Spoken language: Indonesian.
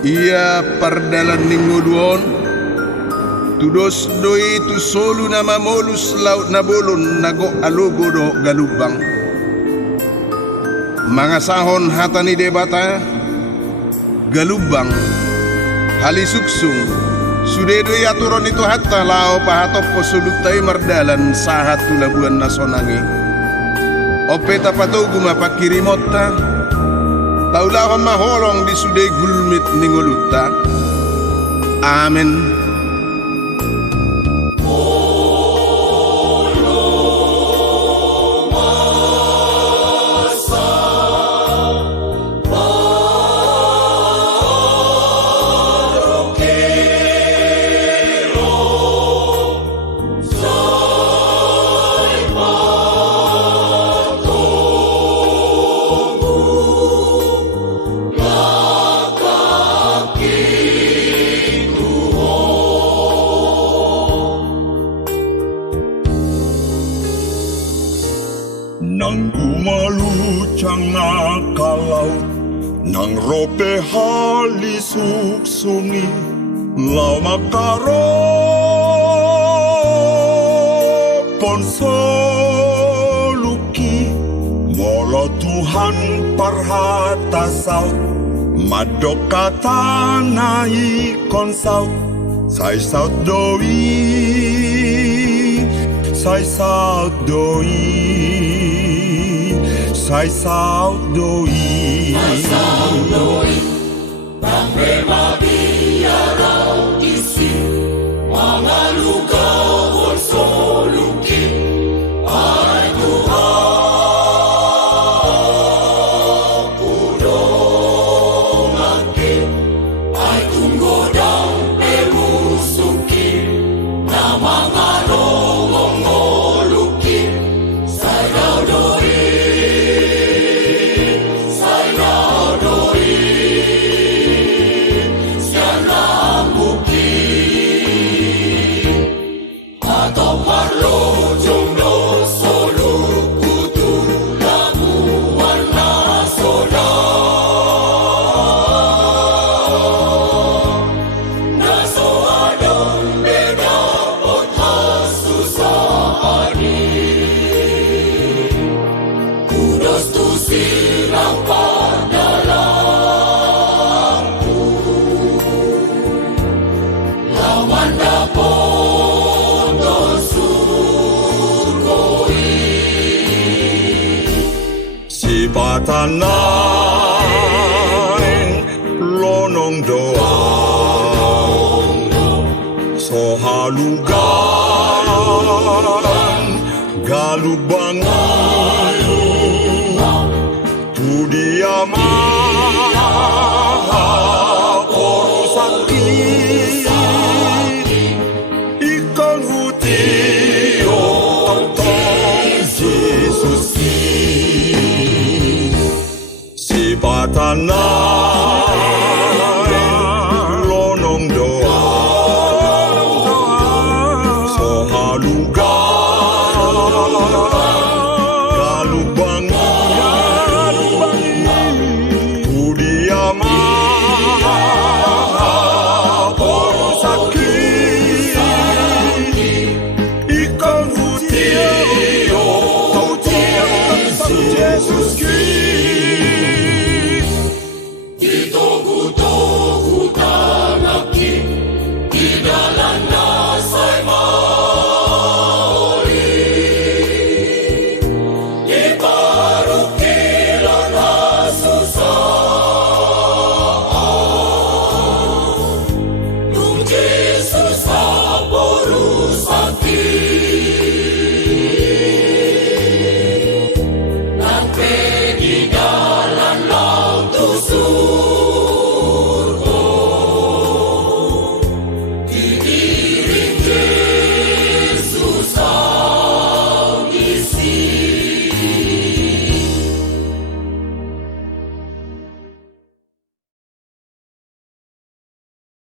Ia pardalan ninguduon tudos doi tu solu nama molus laut nabolon nago alogo do galubang mga sahon hatani debata galubang halisuksung sudedo yaturon itu hatta lao pahatop posuluk tay mardalan sahat tulabuan nasonangi opeta patogu mapakirimota taulawan maholong di sudai gulmit ningoluta amen. Nang gumalucang nakalaw nang rope halisuksuni law makaro ponsoluki molo Tuhan parhatasaw madok katanai konsaw sai saut doi sai saut doi sai sao doi Bangre mabiarau isi mga lugar soluki ay Tuhan pudong ake ay tunggodang pemusuki na mga rongong oluki say daw doi Patanay lonong doa sohalugan galubangan tudiama porosaki ikan hutio tentang Yesus Patanay